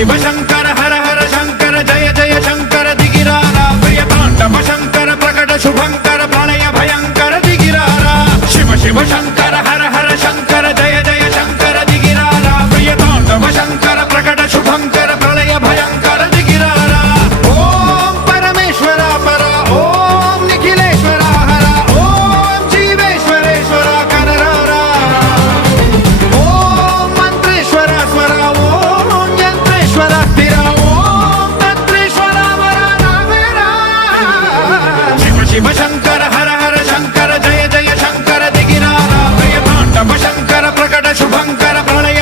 Sivasankara Hara para,